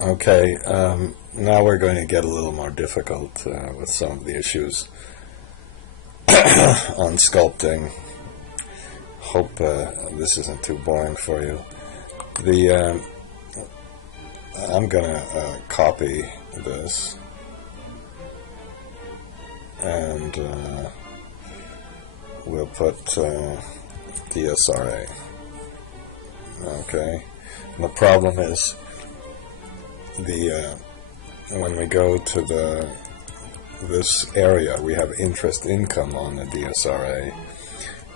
Okay, now we're going to get a little more difficult with some of the issues on sculpting. Hope this isn't too boring for you. I'm gonna copy this and we'll put DSRA. Okay, and the problem is when we go to this area, we have interest income on the DSRA.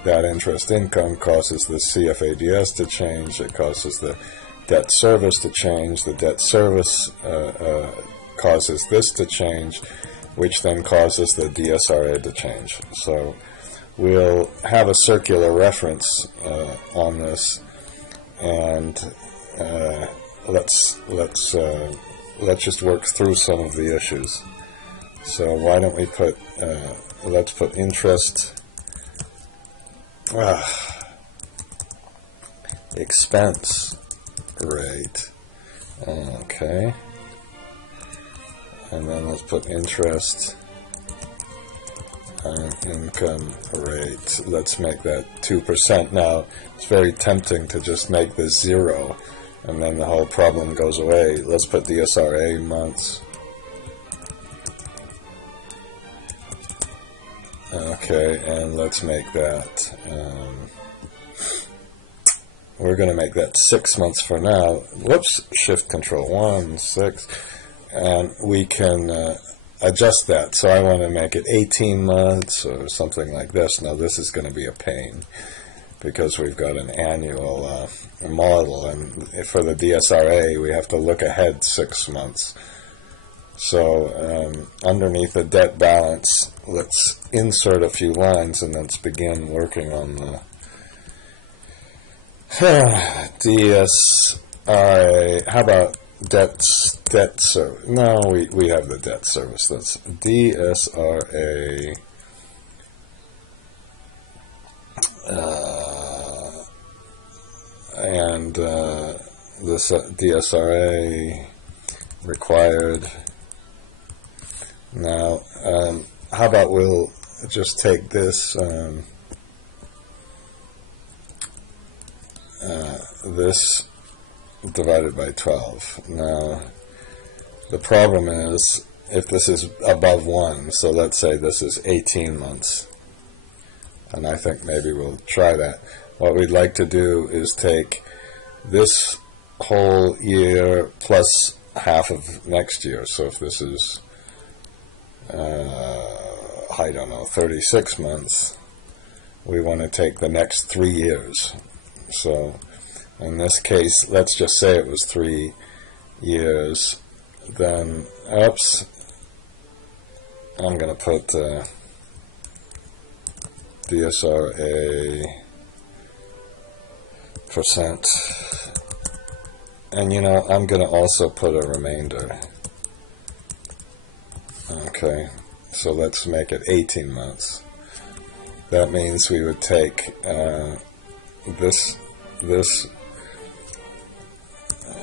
That interest income causes the CFADS to change. It causes the debt service to change. The debt service causes this to change, which then causes the DSRA to change. So we'll have a circular reference on this, and let's just work through some of the issues. So why don't we put let's put interest expense rate, okay, and then let's put interest income rate. Let's make that 2%. Now it's very tempting to just make this 0 and then the whole problem goes away. Let's put DSRA months. Okay, and let's make that we're going to make that 6 months for now. Whoops, shift control 1, 6, and we can adjust that. So I want to make it 18 months or something like this. Now this is going to be a pain because we've got an annual model, and for the DSRA we have to look ahead 6 months. So underneath the debt balance, let's insert a few lines and let's begin working on the DSRA. How about debt service? No, we have the debt service. That's DSRA and this DSRA required. Now, how about we'll just take this this divided by 12. Now, the problem is if this is above 1, so let's say this is 18 months, and I think maybe we'll try that. What we'd like to do is take this whole year plus half of next year. So if this is I don't know, 36 months, we want to take the next 3 years. So in this case, let's just say it was 3 years, then, oops, I'm going to put DSRA percent, and I'm going to also put a remainder. Okay, so let's make it 18 months. That means we would take this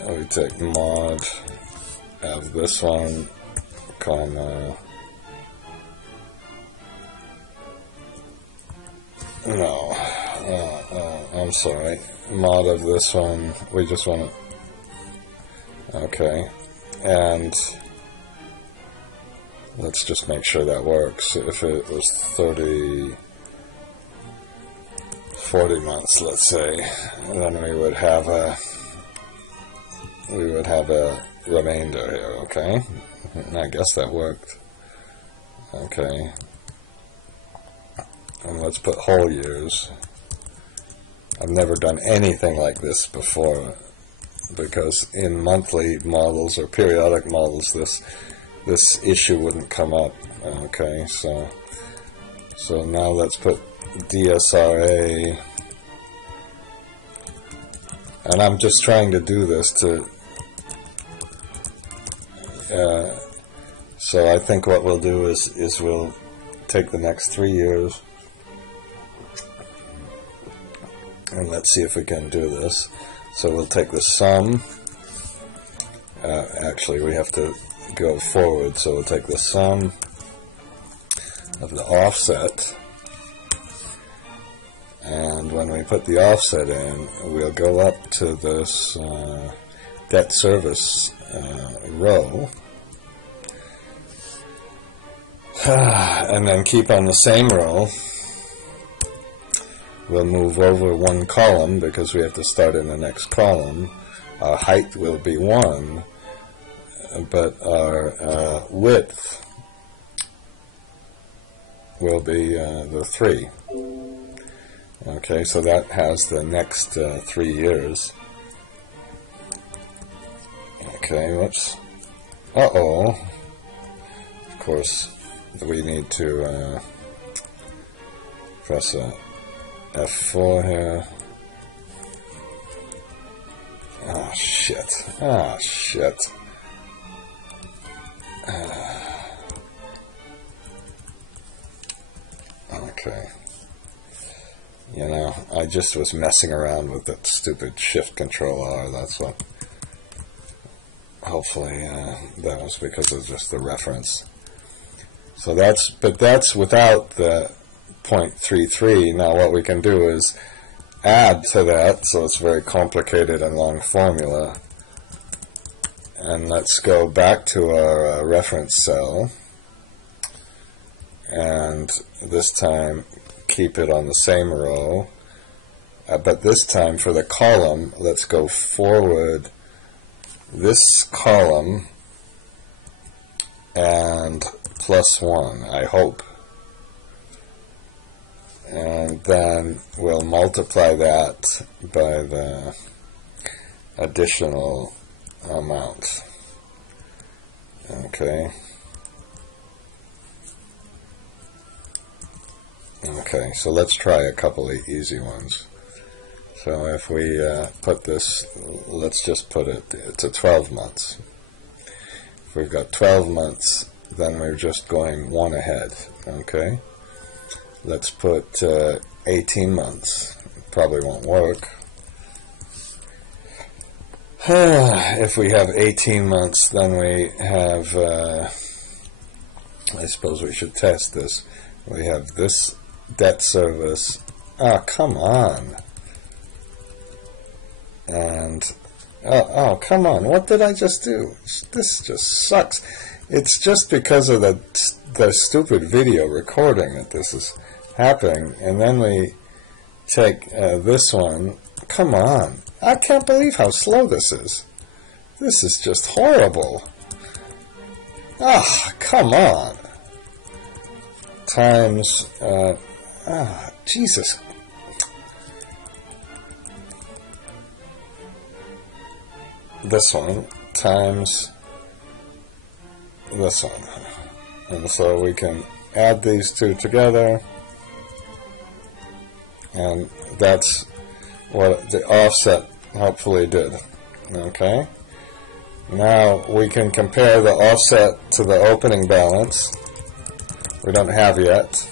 we take mod of this one, comma, no, I'm sorry, mod of this one, we just want to, okay, and let's just make sure that works. If it was 40 months, let's say, then we would have a remainder here, okay? I guess that worked. Okay. And let's put whole years. I've never done anything like this before, because in monthly models or periodic models this issue wouldn't come up. Okay, so now let's put DSRA, and I'm just trying to do this to so I think what we'll do is we'll take the next 3 years, and let's see if we can do this. So we'll take the sum Actually, we have to go forward, so we'll take the sum of the offset, and when we put the offset in, we'll go up to this debt service row, and then keep on the same row. We'll move over one column because we have to start in the next column. Our height will be 1, but our width will be the 3. Okay, so that has the next 3 years. Okay, whoops. Uh-oh. Of course, we need to press F4 here. Oh, shit. Oh, shit. Okay. You know, I just was messing around with that stupid Shift Control R. That's what. Hopefully, that was because of just the reference. So but that's without the 0.33. Now, what we can do is add to that, so it's a very complicated and long formula. And let's go back to our reference cell, and this time keep it on the same row, but this time for the column, let's go forward this column and +1, I hope. And then we'll multiply that by the additional amount. Okay. Okay, so let's try a couple of easy ones. So if we put this, let's just put it to 12 months. If we've got 12 months, then we're just going one ahead. Okay. Let's put 18 months. Probably won't work. If we have 18 months, then we have, I suppose we should test this. We have this debt service. Oh, come on. And, oh, come on. What did I just do? This just sucks. It's just because of the stupid video recording that this is happening. And then we take this one. Come on. I can't believe how slow this is. This is just horrible. Ah, come on. Times, Jesus. This one times this one. And so we can add these two together, and that's what the offset hopefully did. Okay? Now we can compare the offset to the opening balance. We don't have yet.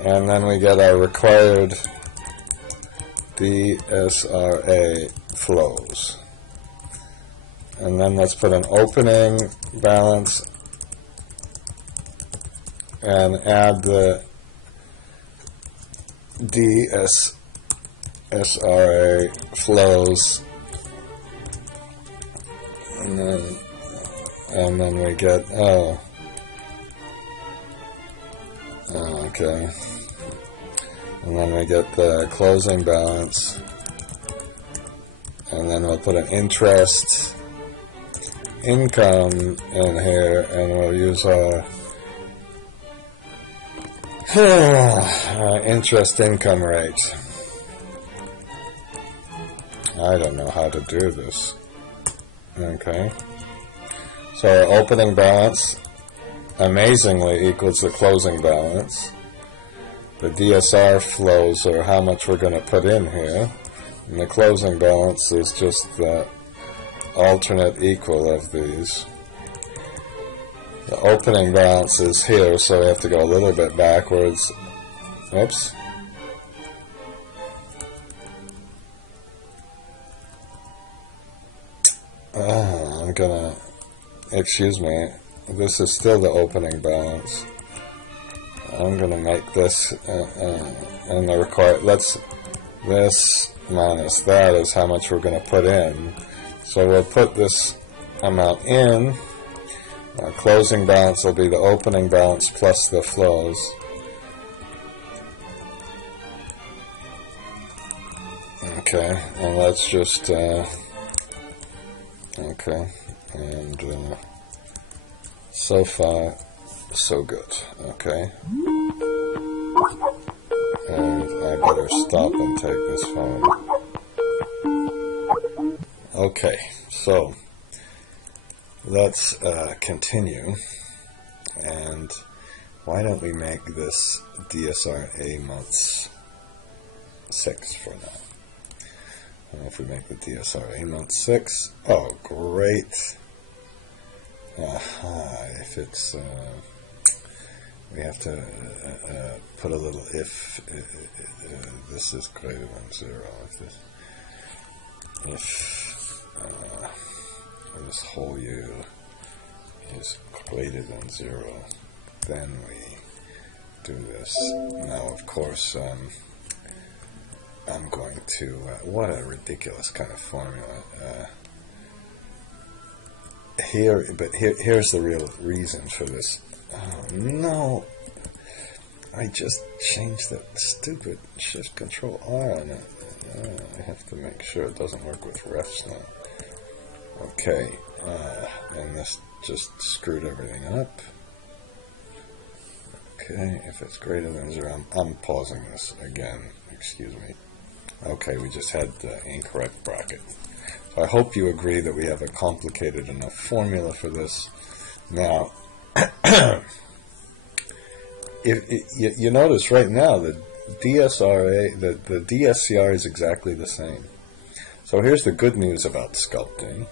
And then we get our required DSRA flows. And then let's put an opening balance and add the DSRA flows, and then we get okay, and then we get the closing balance, and then we'll put an interest income in here, and we'll use our interest income rate. I don't know how to do this. Okay. So our opening balance amazingly equals the closing balance. The DSR flows are how much we're going to put in here. And the closing balance is just the alternate equal of these. The opening balance is here, so we have to go a little bit backwards. Oops. gonna, excuse me, this is still the opening balance. I'm gonna make this, and the this minus that is how much we're gonna put in. So we'll put this amount in. Closing balance will be the opening balance plus the flows. Okay, and let's just, okay, and so far, so good, okay. And I better stop and take this phone. Okay, so let's continue, and why don't we make this DSRA months 6 for now? And if we make the DSRA month 6, oh great! If it's we have to put a little if this is greater than 0. If this whole U is greater than 0, then we do this. Now, of course, I'm going to, what a ridiculous kind of formula. Here's the real reason for this. Oh, no, I just changed that stupid Shift Control R on it. I have to make sure it doesn't work with refs now. Okay, and this just screwed everything up. Okay, if it's greater than 0, I'm pausing this again, excuse me. Okay, we just had the incorrect bracket. So I hope you agree that we have a complicated enough formula for this. Now, you notice right now the DSRA, the DSCR is exactly the same. So here's the good news about sculpting.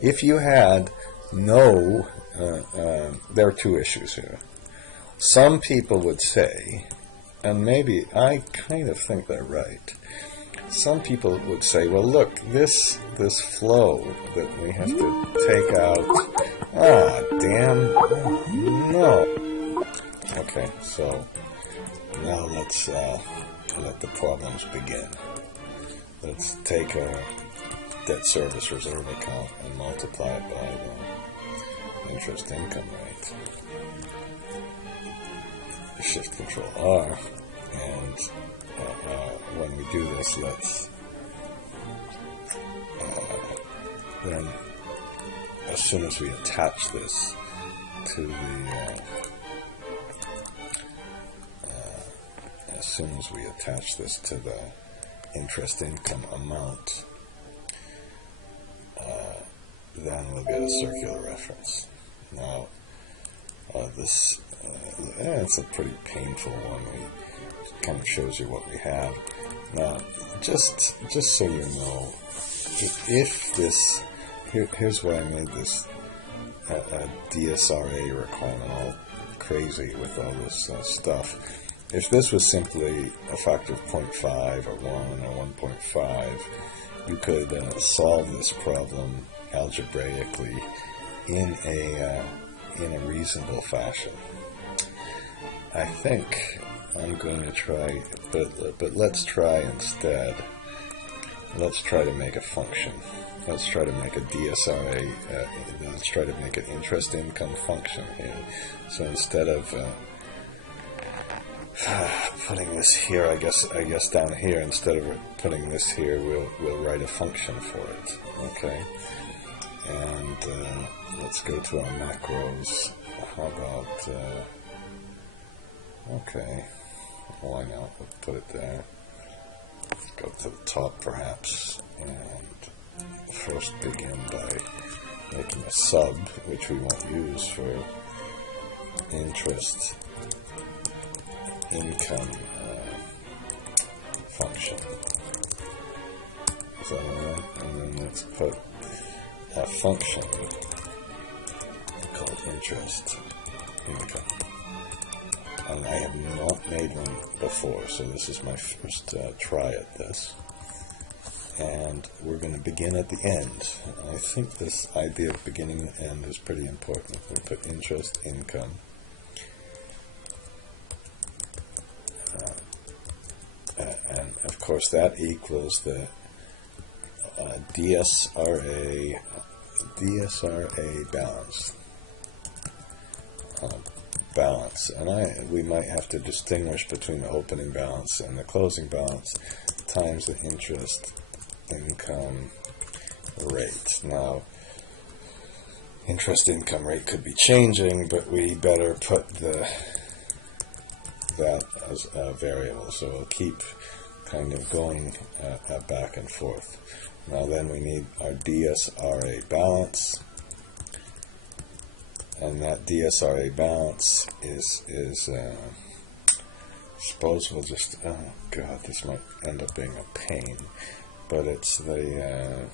If you had no, there are two issues here. Some people would say, and maybe I kind of think they're right, some people would say, well look, this flow that we have to take out, damn, no. Okay, so now let's let the problems begin. Let's take a debt service reserve account and multiply it by the interest income rate. Shift Control R, and when we do this, let's then, as soon as we attach this to the interest income amount, then we'll get a circular reference. Now, it's a pretty painful one. It kind of shows you what we have. Now, just so you know, if this, here's why I made this a DSRA requirement all crazy with all this stuff. If this was simply a factor of 0.5 or 1 or 1.5, you could solve this problem algebraically in a reasonable fashion. I think I'm going to try, but let's try instead. Let's try to make a function. Let's try to make a DSRA. Let's try to make an interest income function here. So instead of putting this here, I guess down here, instead of putting this here, we'll write a function for it. Okay. And let's go to our macros. How about, okay, why not? We'll put it there. Let's go to the top perhaps, and first begin by making a sub, which we won't use for interest income function. Is that alright? And then let's put a function called interest income. And I have not made one before, so this is my first try at this. and we're going to begin at the end. I think this idea of beginning and end is pretty important. We put interest income, and of course that equals the DSRA balance, and we might have to distinguish between the opening balance and the closing balance times the interest income rate. Now, interest income rate could be changing, but we better put that as a variable, so we'll keep kind of going back and forth. Now then we need our DSRA balance, and that DSRA balance is suppose we'll just, oh god, this might end up being a pain, but it's the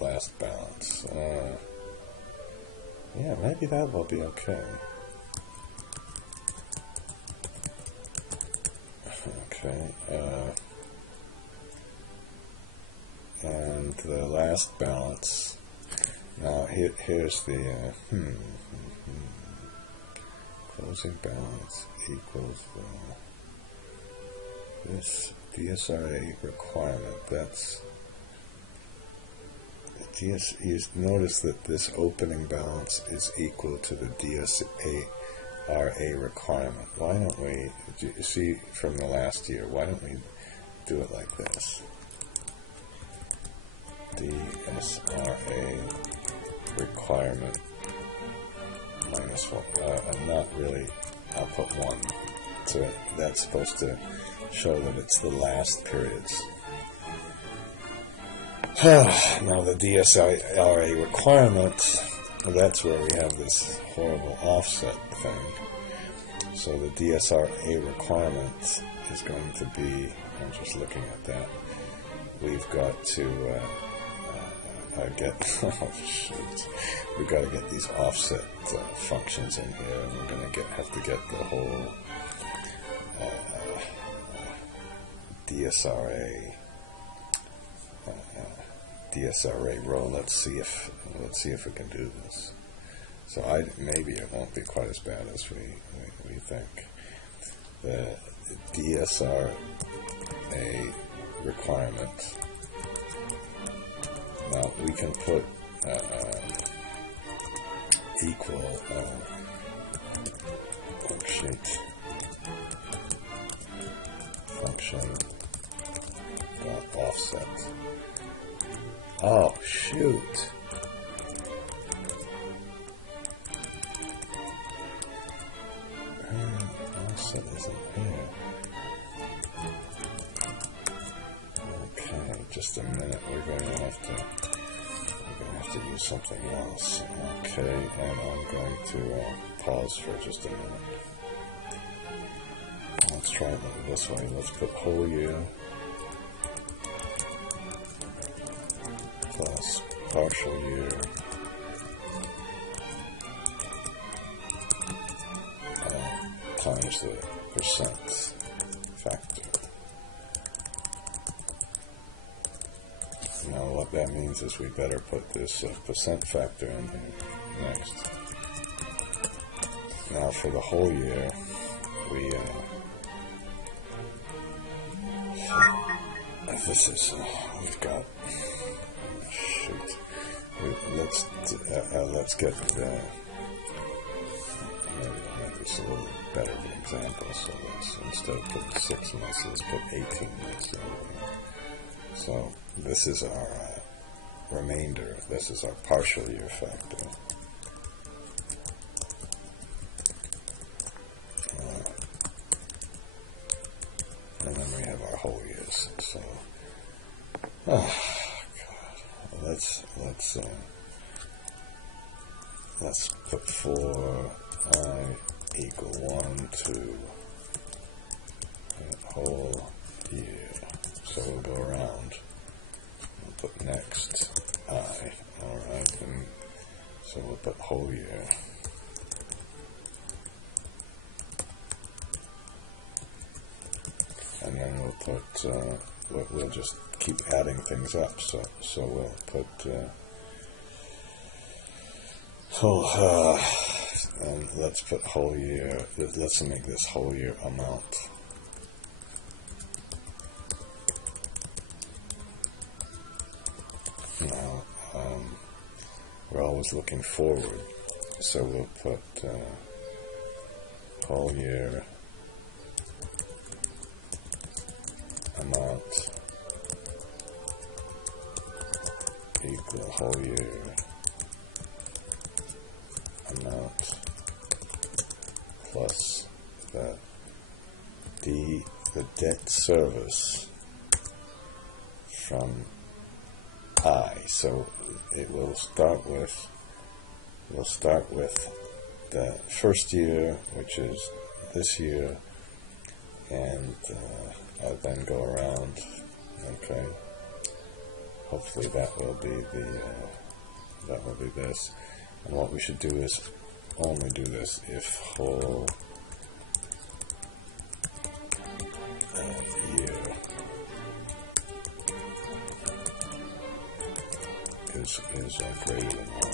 last balance. Yeah, maybe that will be okay. Okay, and the last balance. Now here's the closing balance equals this DSRA requirement. That's you notice that this opening balance is equal to the DSRA requirement. Why don't we, you see from the last year, why don't we do it like this? DSRA requirement minus 1. Not really, I'll put 1 to it. That's supposed to show that it's the last periods. Now the DSRA requirement, that's where we have this horrible offset thing. So the DSRA requirement is going to be, I'm just looking at that, we've got to we've got to get these offset functions in here, and we're going to have to get the whole DSRA row. Let's see if we can do this. So maybe it won't be quite as bad as we think. The DSRA requirement. Now we can put equal function dot offset. Oh shoot! Offset isn't here. Okay, just a minute. We're going to have to use something else. Okay, and I'm going to pause for just a minute. Let's try it this way. Let's put whole year plus partial year times the percent factor. Now what that means is we better put this percent factor in here next. Now for the whole year, we've got, shoot, let's get maybe it's a little better of an example. So instead of putting 6 in this, let's put 18 in this. So this is our remainder. This is our partial year factor. And then we have our whole years. So, oh god, let's put 4i equal 1 to whole year. So we'll go around. We'll put next I. Alright, and so we'll put whole year. we'll put, we'll just keep adding things up. So we'll put and let's put whole year. Let's make this whole year amount. Now we're always looking forward, so we'll put whole year amount equal whole year amount plus the debt service from I. So it will start with, we'll start with the first year, which is this year, and I'll then go around. Okay, hopefully that will be this. And what we should do is only do this if whole year is greater than 1.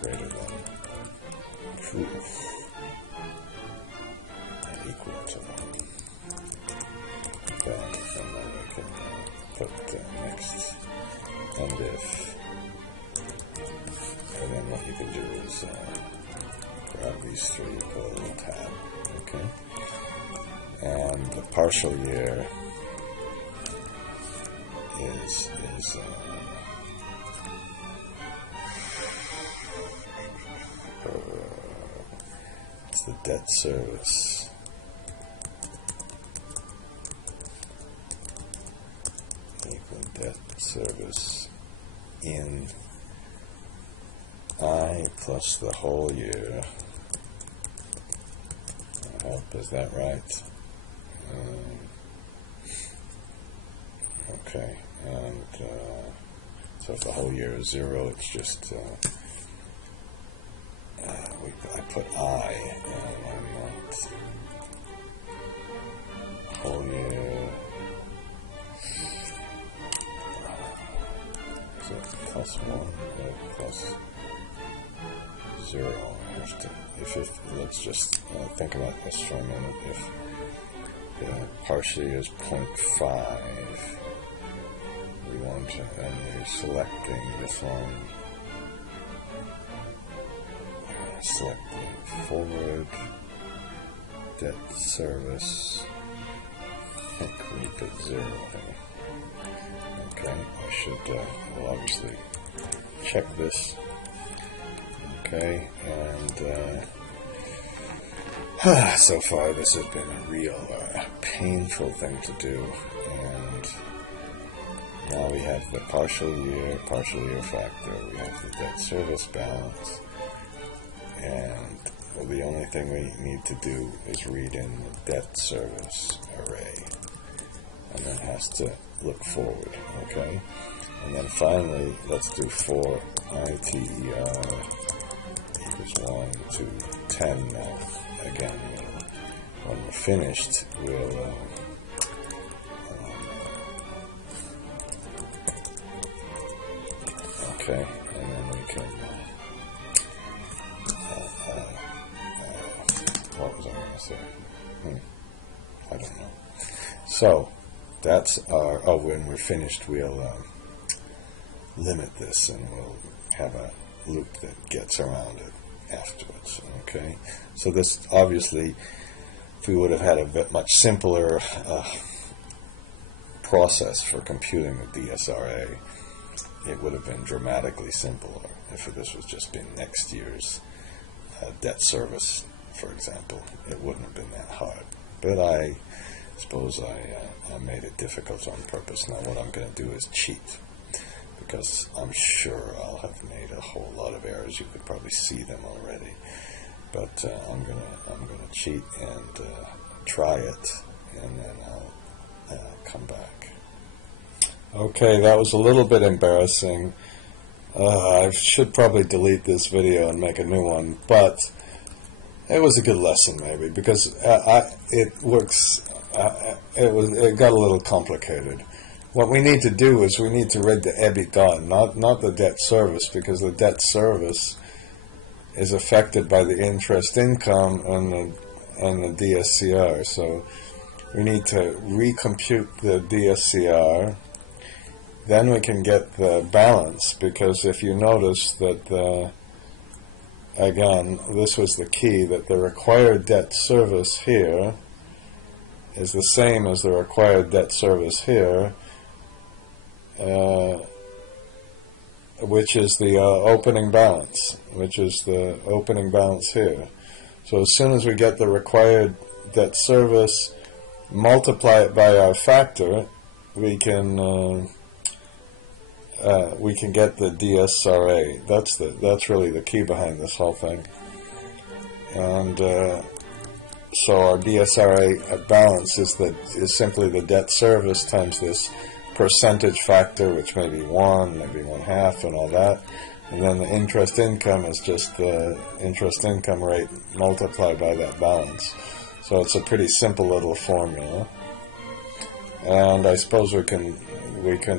Greater than true and equal to 1. Then we can put next and if, and then what you can do is grab these three, put a little tab, okay? And the partial year is it's the debt service. Equal debt service in I plus the whole year. I hope, is that right? Okay, and so if the whole year is 0, it's just I put I, and I'm not whole year. Is it plus 1 or plus 0? If let's just think about this for a minute. If the partial year is 0.5, we want to, and we're selecting this one. Selecting forward debt service. I think we put 0 here. Okay, I should well, obviously check this. Okay, and so far this has been a real painful thing to do, and now we have the partial year factor, we have the debt service balance, and well, the only thing we need to do is read in the debt service array, and then has to look forward, okay? And then finally, let's do for ITER equals 1 to 10 now. Again, when we're finished, we'll okay, and then we can what was I going to say? I don't know. So that's our, when we're finished, we'll limit this, and we'll have a loop that gets around it afterwards. Okay, so this obviously, if we would have had a much simpler process for computing the DSRA, it would have been dramatically simpler if this was just been next year's debt service, for example. It wouldn't have been that hard, but I suppose I made it difficult on purpose. Now what I'm going to do is cheat, because I'm sure I'll have made a whole lot of errors. You could probably see them already, but I'm gonna cheat and try it, and then I'll come back. Okay, that was a little bit embarrassing. I should probably delete this video and make a new one, but it was a good lesson maybe, because it works it got a little complicated. What we need to do is we need to read the EBITDA, not the debt service, because the debt service is affected by the interest income and the DSCR. So we need to recompute the DSCR. Then we can get the balance, because if you notice that again, this was the key, that the required debt service here is the same as the required debt service here, which is the opening balance, here. So as soon as we get the required debt service, multiply it by our factor, we can get the DSRA. That's really the key behind this whole thing. And so our DSRA balance is simply the debt service times this percentage factor, which may be 1, maybe 1/2, and all that. And then the interest income is just the interest income rate multiplied by that balance. So it's a pretty simple little formula. And I suppose we can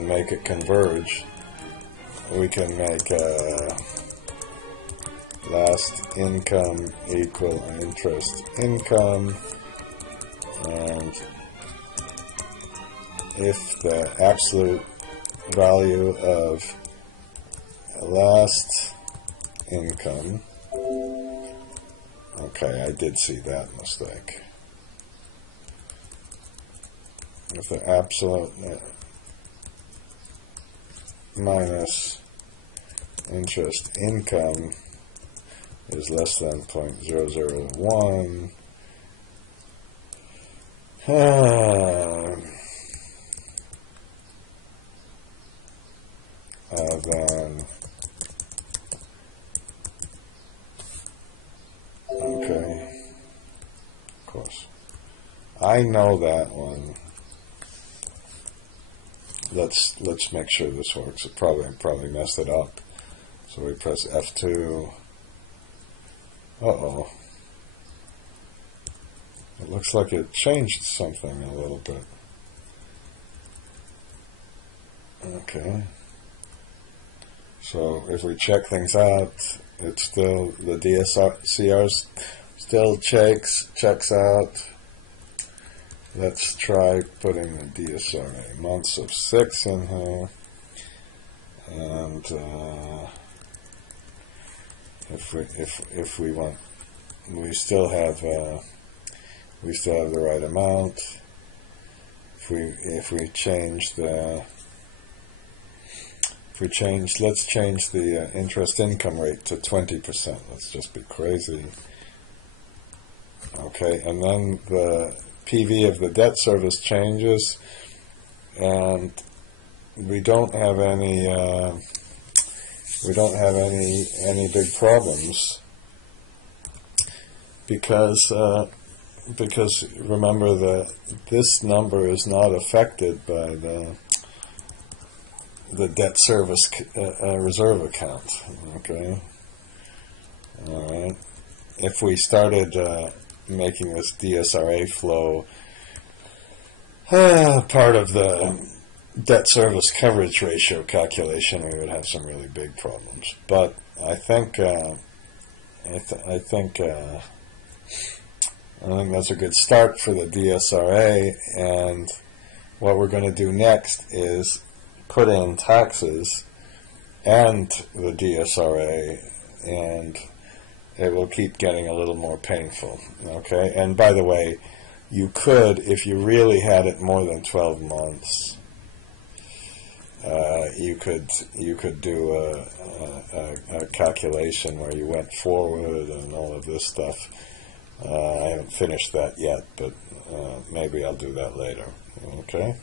make it converge. We can make last income equal interest income, and if the absolute value of last income, okay, I did see that mistake. If the absolute minus interest income is less than 0.001, then okay, of course, I know that one. Let's make sure this works. It probably messed it up. So we press F2. Uh-oh. It looks like it changed something a little bit. Okay. So if we check things out, it's still, the DSCR still checks out. Let's try putting the DSRA months of 6 in here, and if we want, we still have the right amount. If we change let's change the interest income rate to 20%. Let's just be crazy. Okay, and then the PV of the debt service changes, and we don't have any big problems, because remember that this number is not affected by the debt service reserve account. Okay, all right. If we started making this DSRA flow part of the debt service coverage ratio calculation, we would have some really big problems. But I think that's a good start for the DSRA. And what we're going to do next is put in taxes and the DSRA, and it will keep getting a little more painful. Okay, and by the way, you could, if you really had it more than 12 months, you could do a calculation where you went forward and all of this stuff. I haven't finished that yet, but maybe I'll do that later. Okay.